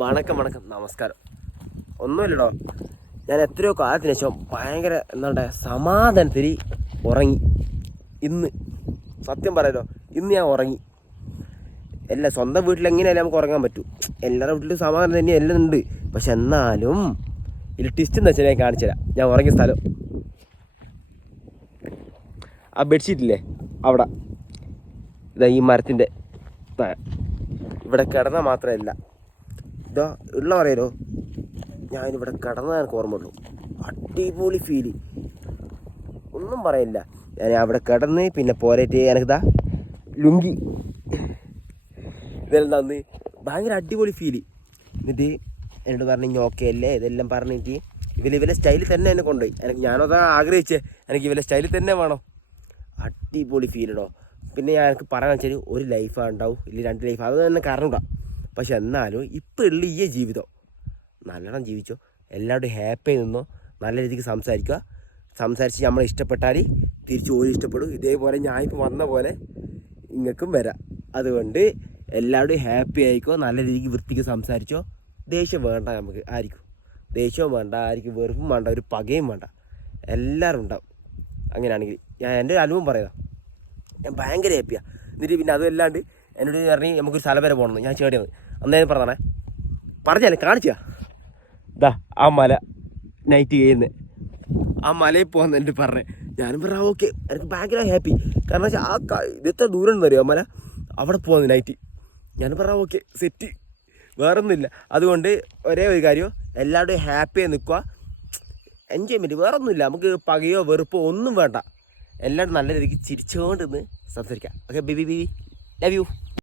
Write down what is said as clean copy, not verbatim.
വണക്കം നമസ്കാരം. ഒന്നുമില്ലടോ, ഞാൻ എത്രയോ കാലത്തിന് ശേഷം ഭയങ്കര എന്താ സമാധാനത്തിൽ ഉറങ്ങി. ഇന്ന് സത്യം പറയാലോ, ഇന്ന് ഞാൻ ഉറങ്ങി. സ്വന്തം വീട്ടിലെങ്ങനെയല്ലേ നമുക്ക് ഉറങ്ങാൻ പറ്റൂ. എല്ലാവരുടെ വീട്ടിലും സമാധാനം തന്നെ എല്ലാം ഉണ്ട്. പക്ഷെ എന്നാലും ഇതിൽ ട്വിസ്റ്റ് എന്ന് വെച്ചാൽ ഞാൻ കാണിച്ചു തരാം. ഞാൻ ഉറങ്ങിയ സ്ഥലം ആ ബെഡ്ഷീറ്റില്ലേ അവിടെ, ഇതാ ഈ മരത്തിൻ്റെ ഇവിടെ കിടന്നാൽ മാത്രമല്ല, ഇതാ ഉള്ള പറയലോ, ഞാനിവിടെ കിടന്നാൽ എനിക്ക് ഓർമ്മയുള്ളൂ. അടിപൊളി ഫീല്, ഒന്നും പറയില്ല. ഞാൻ അവിടെ കിടന്ന് പിന്നെ പോരേറ്റ് എനിക്കിതാ ലുങ്കി ഇതെല്ലാം തന്ന് ഭയങ്കര അടിപൊളി ഫീല്. എന്നിട്ട് എന്നോട് പറഞ്ഞു ഓക്കെ അല്ലേ ഇതെല്ലാം പറഞ്ഞിട്ട് ഇവലെ സ്റ്റൈലിൽ തന്നെ എന്നെ കൊണ്ടുപോയി. ഞാനതാ ആഗ്രഹിച്ചേ, എനിക്ക് ഇവലെ സ്റ്റൈലിൽ തന്നെ വേണം. അടിപൊളി ഫീലിടോ. പിന്നെ ഞാൻ എനിക്ക് പറയാൻ വെച്ചാൽ ഒരു ലൈഫാണ് ഉണ്ടാവും, ഇല്ലെങ്കിൽ 2 ലൈഫ്, അത് തന്നെ കാരണമുണ്ടാവും. പക്ഷെ എന്നാലും ഇപ്പോൾ ഉള്ള ഈ ജീവിതം നല്ലോണം ജീവിച്ചോ, എല്ലാവരും ഹാപ്പി നിന്നോ, നല്ല രീതിക്ക് സംസാരിച്ച് നമ്മളെ ഇഷ്ടപ്പെട്ടാൽ തിരിച്ച് ഓരോ ഇഷ്ടപ്പെടും. ഇതേപോലെ ഞാൻ ഇപ്പോൾ വന്ന പോലെ നിങ്ങൾക്കും വരാം. അതുകൊണ്ട് എല്ലാവരും ഹാപ്പി ആയിക്കോ, നല്ല രീതിക്ക് വൃത്തിക്ക് സംസാരിച്ചോ. ദേഷ്യം വേണ്ട, നമുക്ക് ആയിരിക്കും ദേഷ്യവും വേണ്ട, ആയിരിക്കും വെറുപ്പും വേണ്ട, ഒരു പകയും വേണ്ട, എല്ലാവരും ഉണ്ടാവും. അങ്ങനെയാണെങ്കിൽ ഞാൻ എൻ്റെ ഒരു അനുഭവം പറയാം. ഞാൻ ഭയങ്കര ഹാപ്പിയാണ്. എന്നിട്ട് പിന്നെ അതുമല്ലാണ്ട് എന്നോട് പറഞ്ഞ് നമുക്കൊരു സ്ഥലം വരെ പോകണമെന്ന്. ഞാൻ ചേടിയത് അന്നേരം പറഞ്ഞാലേ കാണിച്ചാ ഇതാ ആ മല നൈറ്റ് കഴിയുന്നത്, ആ മലയിൽ പോകുന്ന എൻ്റെ പറഞ്ഞേ. ഞാനും പറഞ്ഞാൽ ഓക്കെ, എനിക്ക് ഭയങ്കര ഹാപ്പി. കാരണം വെച്ചാൽ ഇതെത്ര ദൂരം ഉണ്ടെന്ന് അറിയാം മല, അവിടെ പോകുന്നത് നൈറ്റ്. ഞാനും പറഞ്ഞാൽ ഓക്കെ സെറ്റ്, വേറൊന്നുമില്ല. അതുകൊണ്ട് ഒരേ ഒരു കാര്യം, എല്ലാവരുടെയും ഹാപ്പിയായി നിൽക്കുക, എൻജോയ്മെൻറ്റ്, വേറൊന്നുമില്ല. നമുക്ക് പകയോ വെറുപ്പോ ഒന്നും വേണ്ട. എല്ലാവരും നല്ല രീതിക്ക് ചിരിച്ചുകൊണ്ട് നിന്ന് സംസാരിക്കാം. Okay baby, love you.